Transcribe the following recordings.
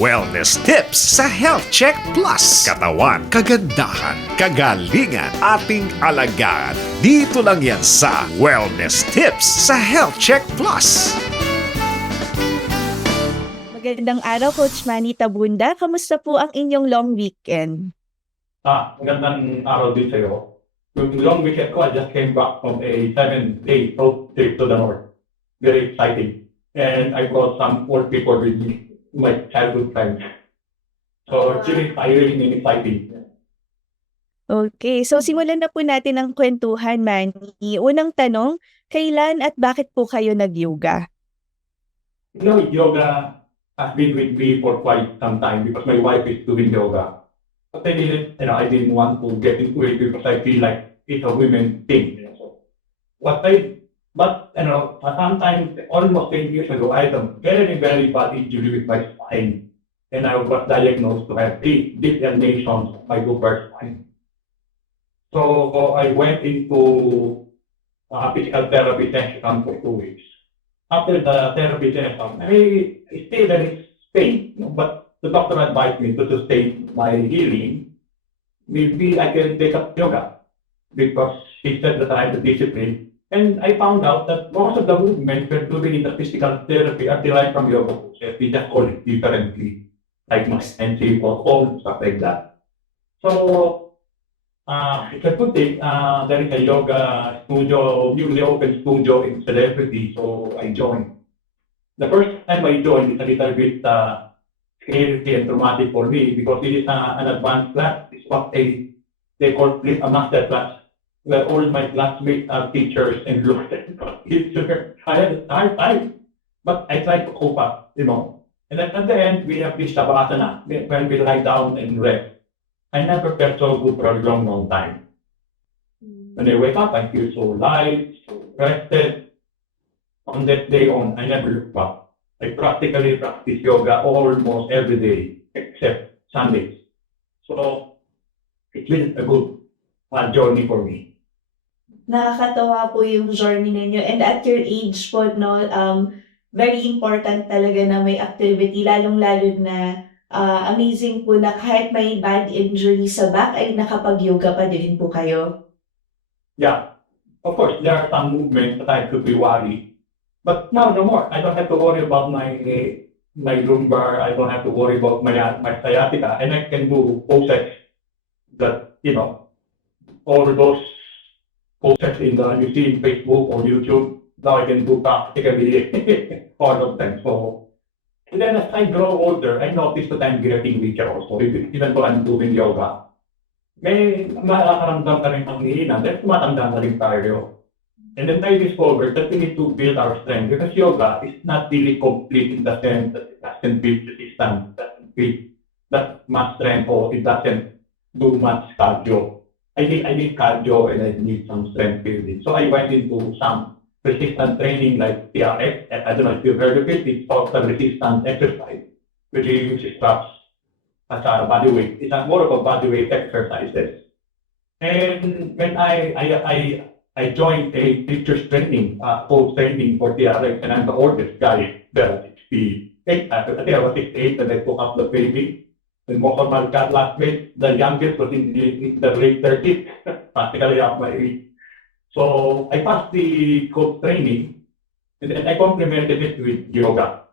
Wellness tips sa Health Check Plus. Katawan, kagandahan, kagalingan, ating alagaan. Dito lang yan sa Wellness tips sa Health Check Plus. Magandang araw, Coach Manny Tabunda. Kamusta po ang inyong long weekend? Magandang araw din sa'yo. Yung long weekend ko, I just came back from a 7-day road trip to the north. Very exciting. And I brought some old people with me, my childhood friends. So it's really tiring and exciting. Okay, so simulan na po natin ang kwentuhan, Manny. Unang tanong, kailan at bakit po kayo nag-yoga? Yoga has been with me for quite some time because my wife is doing yoga. But I didn't want to get into it because I feel like it's a women's thing. So sometimes almost 10 years ago, I had a very, very bad injury with my spine. And I was diagnosed to have deep herniations of my lower spine. So I went into a physical therapy session for 2 weeks. After the therapy session, I still there is pain, but the doctor advised me to sustain my healing. Maybe I can take up yoga because he said that I have the discipline. And I found out that most of the movements we're doing in the physical therapy are derived from yoga poses. We just call it differently, like extensive or hold, stuff like that. So it's a good thing. There is a yoga studio, newly open studio in Celebrity, so I joined. The first time I joined is a little bit scary and traumatic for me because it is an advanced class. It's what they call it a master class, where all my classmates are teachers and looked at teachers. I had a hard time, but I tried to cope up, And then at the end, we have this Shavasana, when we lie down and rest. I never felt so good for a long, long time. When I wake up, I feel so light, so rested. On that day on, I never look back. I practically practice yoga almost every day, except Sundays. So it's been a good journey for me. Nakakatawa po yung journey ninyo. And at your age po, no, very important talaga na may activity, lalong-lalo na amazing po na kahit may bad injury sa back ay nakapag-yoga pa din po kayo. Yeah, of course, there are some movements that I could be worried. But now no more. I don't have to worry about my lumbar. I don't have to worry about my sciatica. And I can do poses that, all those poses you see in Facebook or YouTube. Now I can do practically all of them. So, and then as I grow older, I notice that I'm getting weaker also. Even though I'm doing yoga, may makakaramdam ka rin ang hihina. Then tumatanda na rin tayo. And then I discovered that we need to build our strength because yoga is not really complete in the sense that it doesn't build resistance, it doesn't build that much strength, or it doesn't do much cardio. I need cardio and I need some strength building. So I went into some resistance training like TRX. I don't know if you've heard of it. It's called the resistance exercise, which uses straps as a body weight. It's more of a body weight exercises. And when I joined a teacher's training, coach training for TRX, and I'm the oldest guy there at 68. I think I was 68 and I took up the baby. And most of my classmates, the youngest was in the late 30s, practically half my age. So I passed the coach training, and then I complemented it with yoga.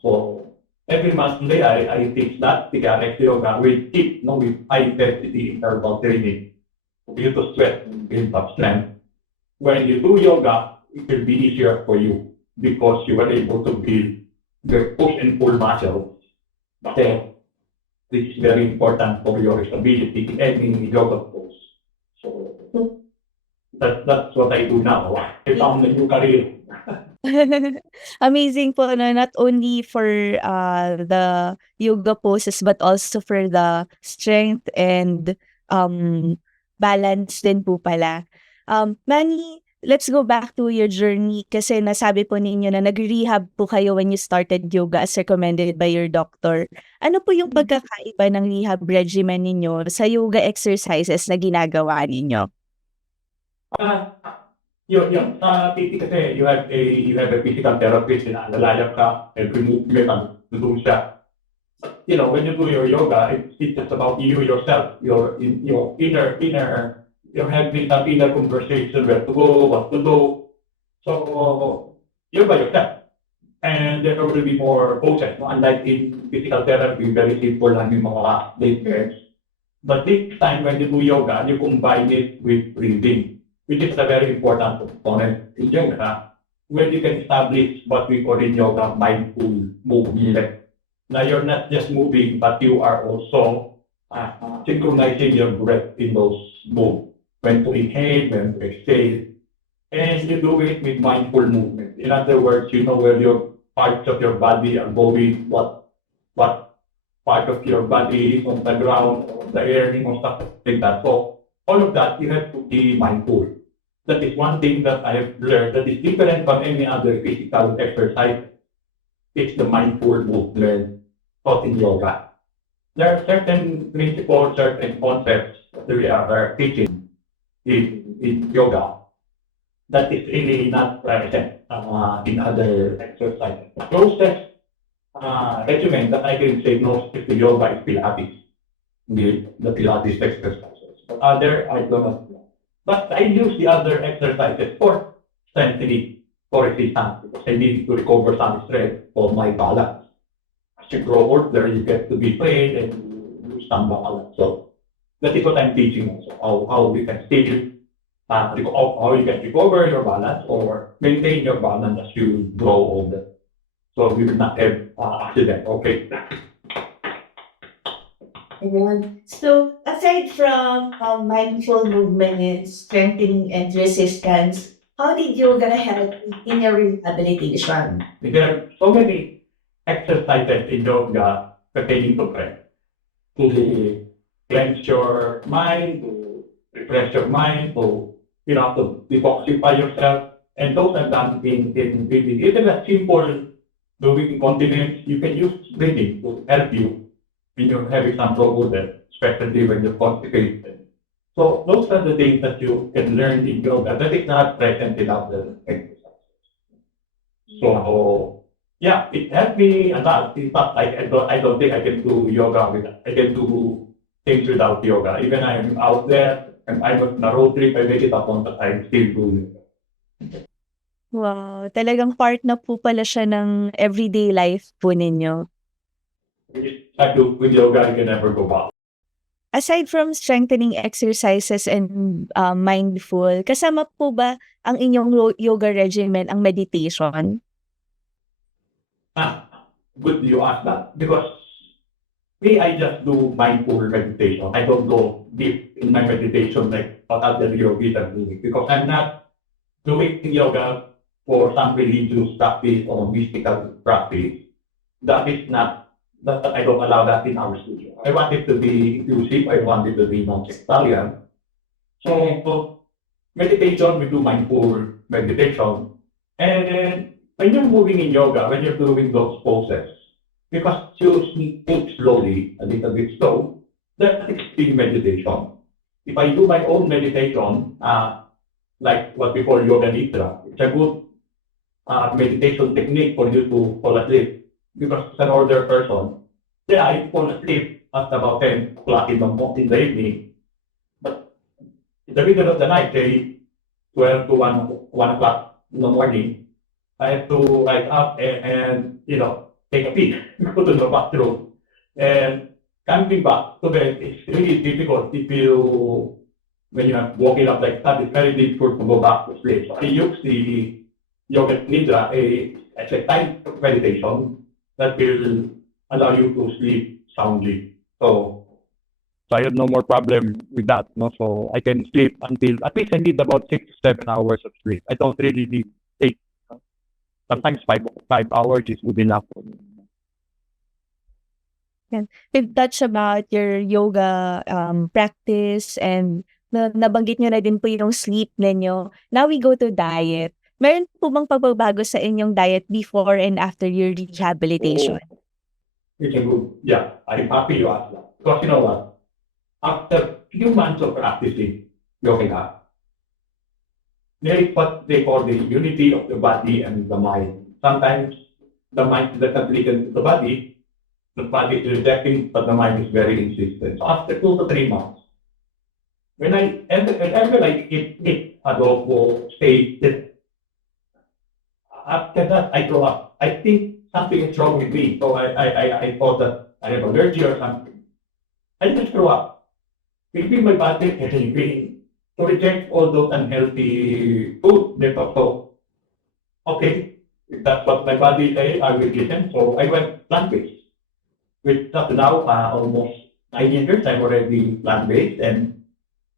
So every Monday I teach that TRX yoga with high intensity interval training for you to sweat and build up strength. When you do yoga, it will be easier for you because you are able to build the push and pull muscles. So this is very important for your stability in any yoga pose. So that's what I do now. I found a new career. Amazing po, no? Not only for the yoga poses but also for the strength and balance din po pala. Manny, let's go back to your journey kasi nasabi po ninyo na nag-rehab po kayo when you started yoga as recommended by your doctor. Ano po yung pagkakaiba ng rehab regimen ninyo sa yoga exercises na ginagawa ninyo? PT kasi you have a physical therapist na nalalayap ka, every movement ang tutulong siya. When you do your yoga, it's just about you yourself, your inner, you're having that inner conversation, where to go, what to do. So you're by yourself. And there will be more poses. No? Unlike in physical therapy, very simple lang yung mga movements. But this time when you do yoga, you combine it with breathing, which is a very important component in yoga, where you can establish what we call in yoga mindful movement. Now you're not just moving, but you are also synchronizing your breath in those moves. When to inhale, when to exhale, and you do it with mindful movement. In other words, you know where your parts of your body are going, what part of your body is on the ground, on the air, stuff like that. So all of that, you have to be mindful. That is one thing that I have learned that is different from any other physical exercise. It's the mindful movement taught in yoga. There are certain principles, certain concepts that we are teaching in yoga that is really not present in other exercises. The closest regimen that I can say no to yoga is Pilates, the Pilates exercises. But other, I don't know. But I use the other exercises for strengthening, for resistance, because I need to recover some strength for my balance. As you grow older, you get to be trained and you lose some balance. So that is what I'm teaching also, how we can still how you can recover your balance or maintain your balance as you grow older. So we will not have accident. Okay. Ayan. So, aside from mindful movement, strengthening and resistance, how did yoga help in your rehabilitation? There are so many exercises in yoga pertaining to breath. To cleanse your mind, to refresh your mind, to detoxify yourself. And those are done in breathing. Even a simple doing continence, you can use breathing to help you when you're having some trouble there, especially when you're constipated. So those are the things that you can learn in yoga that is not present in other exercises. So yeah, it helped me a lot. In fact, I don't think I can do yoga without. I can do things without yoga. Even I'm out there and I'm on a road trip, I make it a point that I'm still doing yoga. Wow, talagang part na po pala siya ng everyday life po ninyo. When you start with yoga, you can never go back. Aside from strengthening exercises and mindful, kasama po ba ang inyong yoga regimen ang meditation? Good you ask that because me, I just do mindful meditation. I don't go deep in my meditation like what other yogis are doing because I'm not doing yoga for some religious practice or mystical practice. That is not, that I don't allow that in our studio. I want it to be inclusive. I want it to be non-sectarian. So meditation, we do mindful meditation. And when you're moving in yoga, when you're doing those poses, because you move slowly, a little bit slow, that's extreme meditation. If I do my own meditation, like what we call yoga nidra, it's a good meditation technique for you to fall asleep. Because as an older person, yeah, I fall asleep at about 10 o'clock in the evening. But in the middle of the night, say 12 to 1 o'clock in the morning, I have to rise up and take a peek, go to the bathroom. And coming back to bed is really difficult when you're walking up like that, it's very difficult to go back to sleep. So I use the yoga nidra as a type of meditation that will allow you to sleep soundly. So I have no more problem with that. So I can sleep until at least I need about 6 to 7 hours of sleep. I don't really need 8. Sometimes 5 hours is good enough for me. We've touched about your yoga practice and nabanggit nyo na din po yung sleep ninyo. Now we go to diet. Meron po bang pagbabago sa inyong diet before and after your rehabilitation? It's a good, yeah, I'm happy you asked that. Because you know what? After few months of practicing yoga, there is what they call the unity of the body and the mind. Sometimes the mind is applicable to the body is rejecting, but the mind is very insistent. So after 2 to 3 months, whenever I eat adobo, steak, after that I grow up. I think something is wrong with me. So I thought that I have allergy or something. I just grow up. Maybe my body is helping to reject all those unhealthy food. Therefore, so, okay, if that's what my body says, I will listen. So I went plant-based. Which up to now, almost 9 years, I'm already plant-based and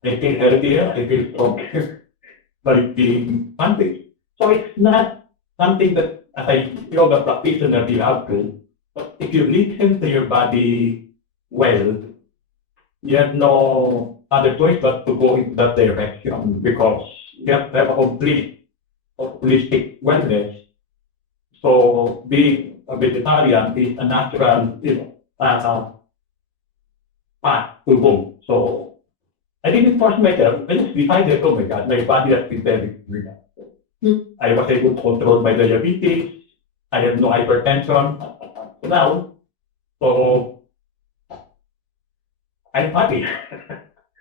I feel healthier, I feel stronger by being plant-based. So it's not something that as a yoga practitioner you have to, but if you listen to your body well, you have no other choice but to go in that direction because you have to have a complete holistic wellness. So being a vegetarian is a natural, path to go. So I didn't force myself. I just decided, oh my God, my body has been very relaxed. I was able to control my diabetes. I have no hypertension now. So I'm happy.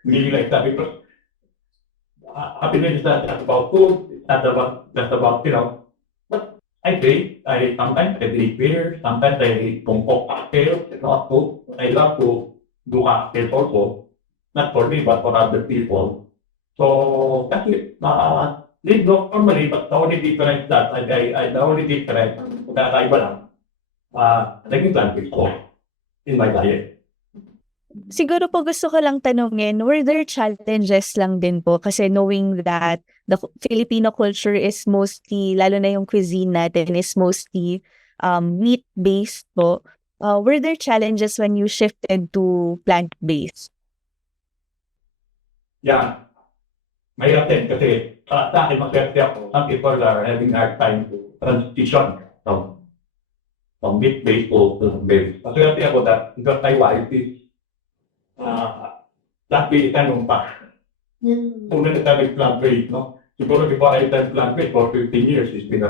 Really like that because happiness is not just about food. It's not about just about But I drink. I sometimes I drink beer. Sometimes I concoct cocktails. It's not food. I love to do cocktails also. Not for me, but for other people. So that's it. Live normally, but the only difference that the only difference that I lang, naging plant-based ko in my diet. Siguro po gusto ko lang tanungin, were there challenges lang din po? Kasi knowing that the Filipino culture is mostly, lalo na yung cuisine natin, is mostly meat-based po. Were there challenges when you shifted to plant-based? Yeah. Mahirap din kasi sa akin maswerte ako. Some people are having hard time to transition from meat-based to plant-based. Maswerte ako that because my wife is plant-based nung pa. Una na tayo plant-based, no? Siguro before I done plant-based for 15 years, it's been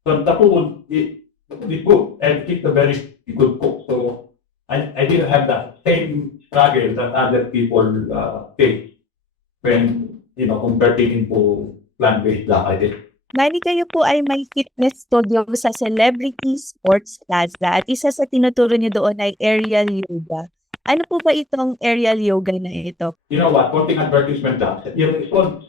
so the food is good and she's a very good cook. So I didn't have that same struggle that other people face when converting into plant-based diet. Manny, kayo po ay may fitness studio sa Celebrity Sports Plaza at isa sa tinuturo niyo doon ay aerial yoga. Ano po ba itong aerial yoga na ito? You know what? Konting advertisement lang. Yung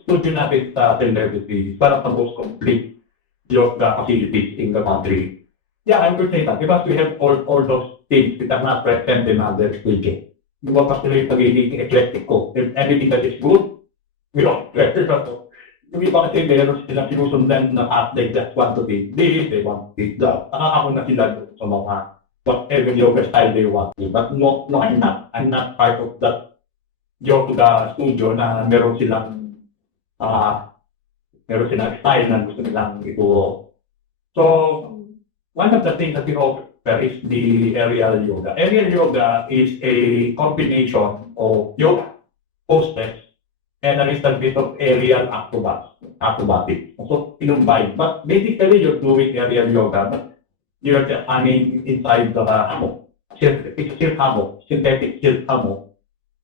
studio natin sa Celebrity, parang the most complete yoga facilities in the country. Yeah, I would say that because we have all those things that are not present in other studios. Yung mga facility pagiging eclectic ko. If anything that is good, we don't pressure ko. Yung iba kasi meron silang sinusundan na athlete that want to be this, they want to be that. Nakakako na sila sa mga whatever yoga style they want to. But no, I'm not. I'm not part of that yoga studio na meron silang style na gusto nilang ituro. So, one of the things that we offer is the aerial yoga. Aerial yoga is a combination of yoga poses and a little bit of aerial acrobatics. So, inumbay. But basically, you're doing aerial yoga, but you're just hanging inside the hammock. It's still hammock, synthetic still hammock.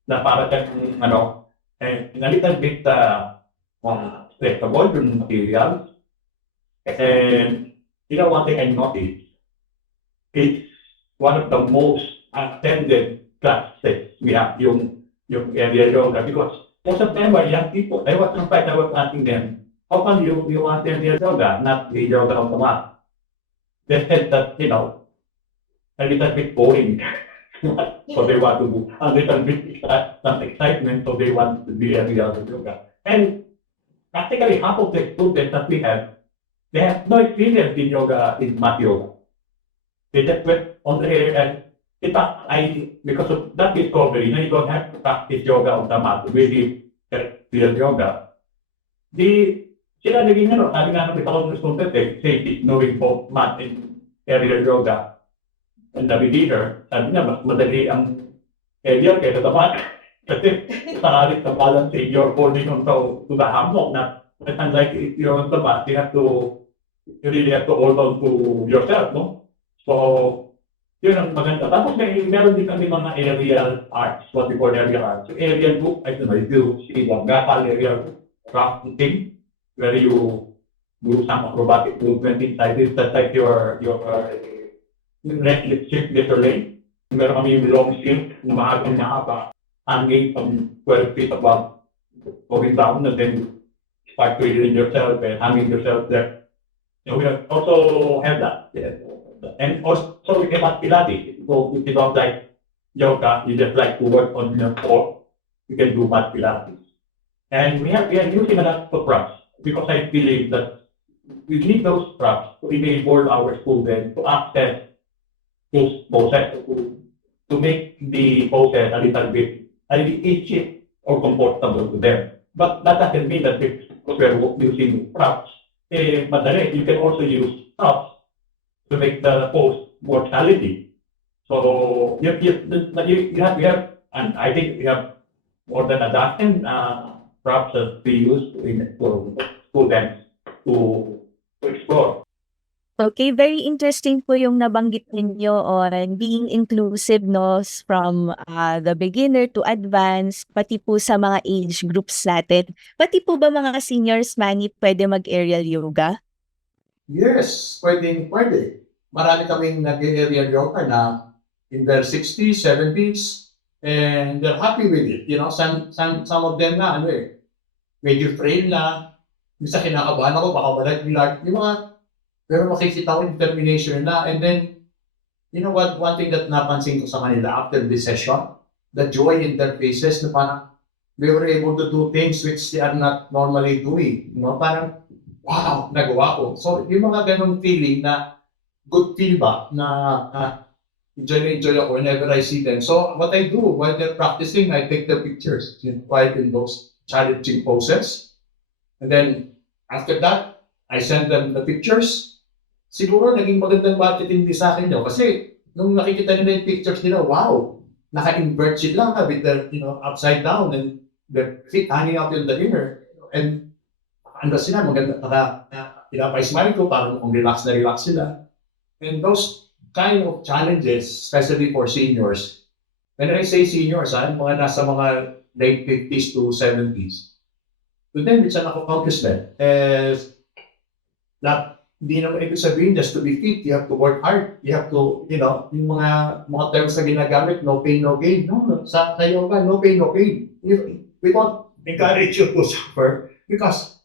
Na para siyang, and a little bit stretchable yung materials. And one thing I noticed, it's one of the most attended classes we have yung aerial yoga because most of them are young people. I was asking them, how come you want aerial yoga, not the yoga of the mat? They said that, a little bit boring. So they want to do a little bit some excitement, so they want to be aerial yoga. And practically half of the students that we have, they have no experience in yoga, in mat yoga. They just went on the air and in fact, because of that discovery, now you don't have to practice yoga on the mat, really real yoga. Sila naging sabi nga ng pitawag ng student, say, knowing both mat and aerial yoga. And the beginner, sabi niya, mas madali ang aerial kaysa sa mat. Kasi sakalit sa balance, you're holding on to the hammock, not And like if you're on the mat, you really have to hold on to yourself, no? So, yun ang maganda. Tapos meron din kami mga aerial arts, what we call aerial arts. So, aerial book, I don't know if you see one, Gapal aerial book, crafting, where you do some acrobatic movement inside it. That's like your shift literally. Meron kami yung long shift, na maagang mahaba, hanging from 12 feet above, going down, and then start wheeling yourself and hanging yourself there. So we also have that. Yeah. And also we can have Pilates. So if you don't like yoga, you just like to work on your core, you can do mat Pilates. And we are using a lot of props because I believe that we need those props to enable our students to access those poses, to make the poses a little bit easy or comfortable to them. But that doesn't mean that because we're using props, madali. You can also use props to make the pose more challenging. So we have, and I think we have more than a dozen props that we use for students to explore. Okay, very interesting po yung nabanggit ninyo on being inclusive, no, from the beginner to advanced, pati po sa mga age groups natin. Pati po ba mga seniors, Manny, pwede mag-aerial yoga? Yes, pwede. Marami kaming nag-aerial yoga na in their 60s, 70s, and they're happy with it. You know, some of them na, medyo frail na. Minsan kinakabahan ako, baka malag-lag. Yung mga, pero makikita ko yung determination na. And then, you know what, one thing that napansin ko sa kanila after this session, the joy in their faces na parang they were able to do things which they are not normally doing. You know, parang, wow, nagawa ko. So, yung mga ganong feeling na good feel ba na enjoy ako whenever I see them. So, what I do while they're practicing, I take the pictures, right in those challenging poses. And then, after that, I send them the pictures. Siguro, naging magandang marketing din sa akin yun. Kasi, nung nakikita nila yung pictures nila, wow, naka-invert sila with the, upside down and the feet hanging out in the air. And, anda sila, maganda, pinapa-smile ko, parang relax sila. And those kind of challenges, especially for seniors, when I say seniors, mga nasa mga late 50s to 70s, to them, it's an accomplishment. Hindi naman ibig sabihin just to be fit, you have to work hard. You have to, yung mga terms na ginagamit, no pain, no gain. No, sa yoga, no pain, no gain. We don't encourage you to suffer because,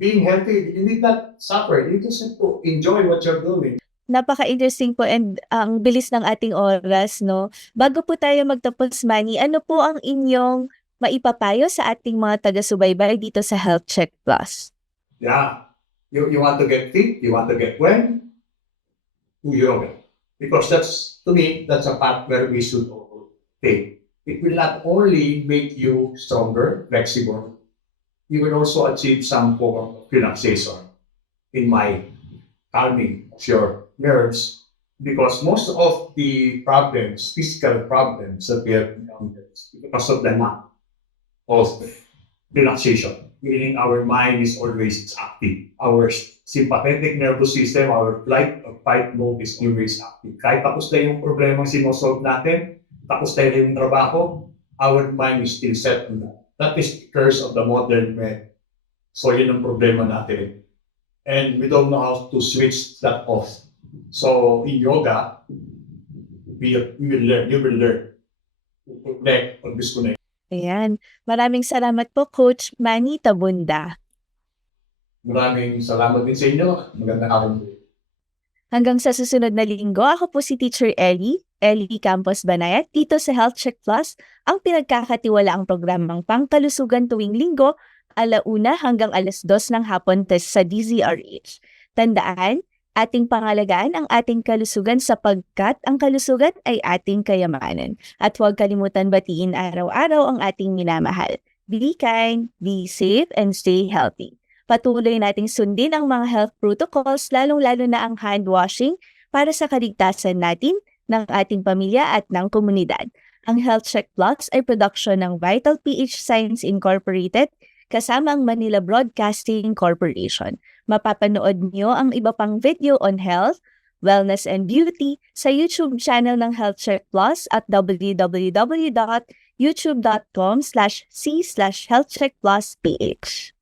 being healthy, you need not suffer. You just have to enjoy what you're doing. Napaka-interesting po and ang bilis ng ating oras, no? Bago po tayo magtapos, Manny, ano po ang inyong maipapayo sa ating mga taga-subaybay dito sa Health Check Plus? Yeah. You want to get fit, you want to get well, do yoga. Because to me, that's a path where we should all take. It will not only make you stronger, flexible, you will also achieve some form of relaxation in mind, calming of your nerves. Because most of the problems, physical problems that we have encountered, because of the lack of relaxation. Meaning our mind is always active. Our sympathetic nervous system, our flight or fight mode is always active. Kahit tapos na yung problema sinosolve natin, tapos na yung trabaho, our mind is still set on that. That is the curse of the modern man. So yun ang problema natin. And we don't know how to switch that off. So in yoga, you will learn to connect or disconnect. Ayan. Maraming salamat po, Coach Manny Tabunda. Maraming salamat din sa inyo. Magandang araw. Hanggang sa susunod na linggo, ako po si Teacher Ellie Campos Banayat, dito sa Health Check Plus, ang pinagkakatiwalaang programang pangkalusugan tuwing linggo, 1:00 hanggang 2:00 ng hapon sa DZRH. Tandaan, ating pangalagaan ang ating kalusugan sapagkat ang kalusugan ay ating kayamanan. At huwag kalimutan batiin araw-araw ang ating minamahal. Be kind, be safe, and stay healthy. Patuloy nating sundin ang mga health protocols, lalong-lalo na ang hand washing para sa kaligtasan natin, ng ating pamilya at ng komunidad. Ang Health Check Plus ay production ng Vital PH Science Incorporated, kasama ang Manila Broadcasting Corporation. Mapapanood niyo ang iba pang video on health, wellness and beauty sa YouTube channel ng Health Check Plus at www.youtube.com/c/healthcheckplusph.